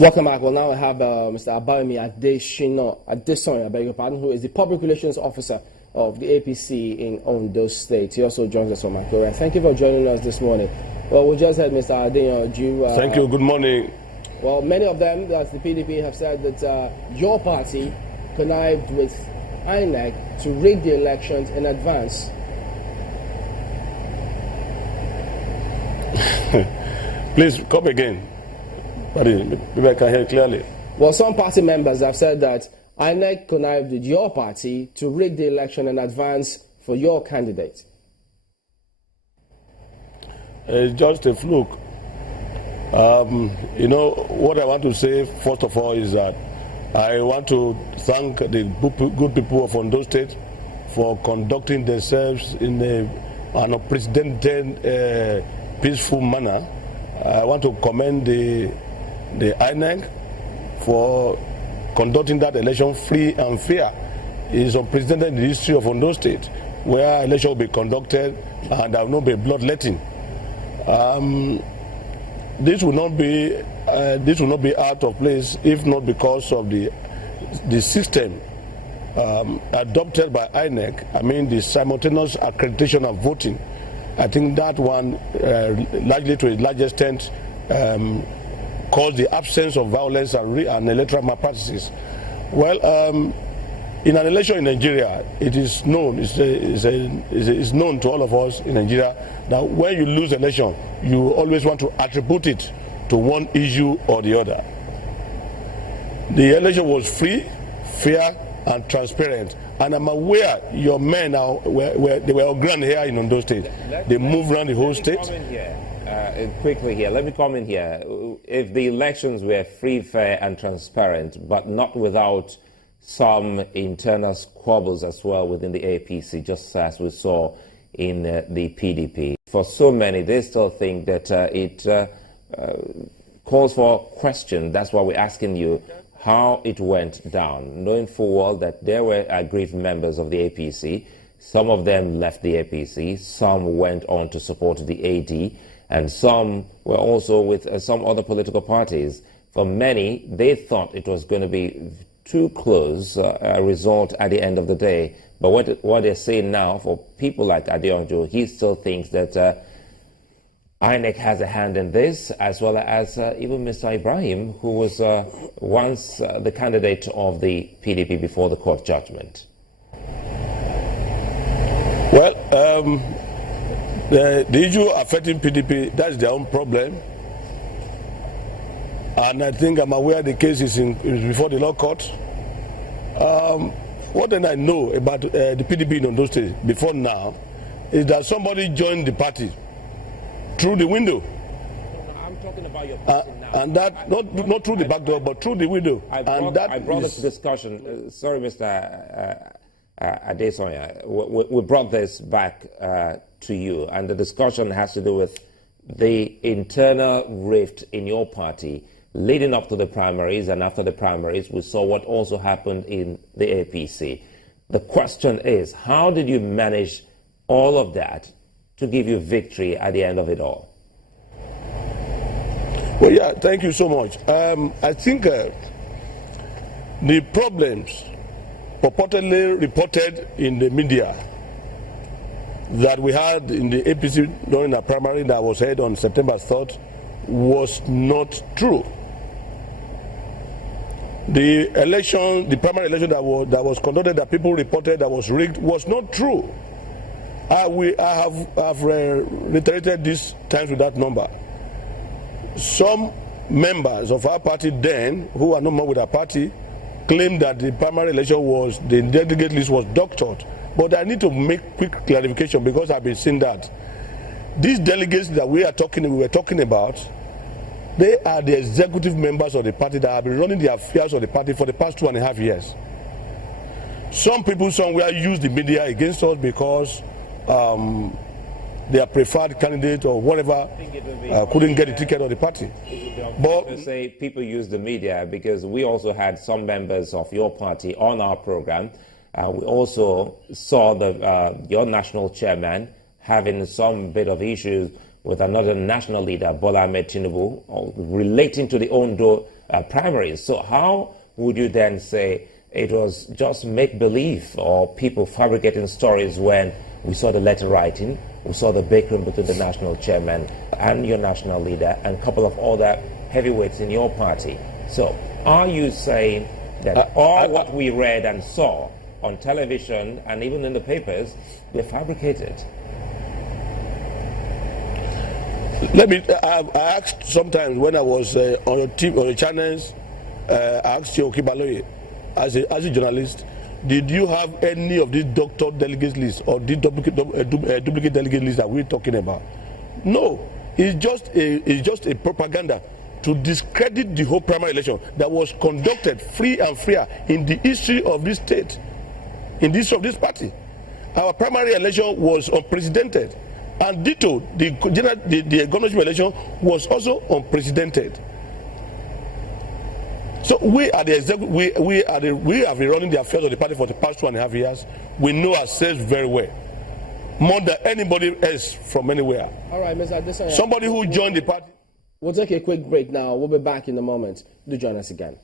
Welcome back. Well, now I have Mr. Abayomi Adesonya, I beg your pardon, who is the Public Relations Officer of the APC in Ondo State. He also joins us on my career. Thank you for joining us this morning. Well, we just heard Mr. Adesonya. Thank you. Good morning. Well, many of them, that's the PDP, have said that your party connived with INEC to rig the elections in advance. Please come again. Maybe I can hear clearly. Well, some party members have said that INEC connived with your party to rig the election in advance for your candidate. It's just a fluke. You know, what I want to say, first of all, is that I want to thank the good people of Ondo State for conducting themselves in an unprecedented, peaceful manner. I want to commend the INEC for conducting that election free and fair. It is unprecedented in the history of Ondo State, where election will be conducted and there will not be bloodletting. This will not be out of place if not because of the system adopted by INEC. I mean, the simultaneous accreditation of voting. I think that one, largely to a large extent, caused the absence of violence and electoral malpractices. Well, in an election in Nigeria, it is known, it's known to all of us in Nigeria that when you lose an election, you always want to attribute it to one issue or the other. The election was free, fair, and transparent. And I'm aware your men were on ground here in Ondo State. They moved around the whole state. Quickly here, let me comment here. If the elections were free, fair, and transparent, but not without some internal squabbles as well within the APC, just as we saw in the PDP. For so many, they still think that it calls for question. That's why we're asking you how it went down, knowing full well that there were aggrieved members of the APC. Some of them left the APC, some went on to support the AD, and some were also with some other political parties. For many, they thought it was going to be too close a result at the end of the day. But what they're saying now, for people like Adeonjo, he still thinks that INEC has a hand in this, as well as even Mr. Ibrahim, who was once the candidate of the PDP before the court judgment. Well, the issue affecting PDP, that's their own problem. And I think I'm aware the case is before the law court. What then I know about the PDP in Ondo State before now is that somebody joined the party through the window. I'm talking about your party now. And that, not through the back door, but through the window. I brought this discussion, sorry, Mr. Adesonya, we brought this back to you, and the discussion has to do with the internal rift in your party leading up to the primaries, and after the primaries, we saw what also happened in the APC. The question is, how did you manage all of that to give you victory at the end of it all? Well, yeah, thank you so much. I think the problems purportedly reported in the media that we had in the APC during the primary that was held on September 3rd was not true. The election, the primary election that was conducted, that people reported that was rigged, was not true. I have reiterated this times with that number. Some members of our party then, who are no more with our party, claimed that the primary election the delegate list was doctored. But I need to make quick clarification because I've been seeing that. These delegates that we were talking about, they are the executive members of the party that have been running the affairs of the party for the past 2.5 years. Some people somewhere use the media against us because their preferred candidate or whatever couldn't get the ticket of the party. But say people use the media because we also had some members of your party on our program. We also saw your national chairman having some bit of issues with another national leader, Bola Ahmed Tinubu, relating to the Ondo primaries. So how would you then say it was just make-believe or people fabricating stories when we saw the letter writing, we saw the backroom between the national chairman and your national leader and a couple of other heavyweights in your party? So are you saying that all what we read and saw on television and even in the papers were fabricated? I asked sometimes when I was on your team, on the channels, I asked you, Okibaloye, as a journalist, did you have any of these doctor delegates list or the duplicate delegate list that we're talking about? No, it's just a propaganda to discredit the whole primary election that was conducted free and fair in the history of this state, in the history of this party. Our primary election was unprecedented. And ditto, the governorship election was also unprecedented. So we are the executive, we have been running the affairs of the party for the past 2.5 years. We know ourselves very well, more than anybody else from anywhere. All right, Mr. Adesanya. Somebody who joined the party. We'll take a quick break now. We'll be back in a moment. Do join us again.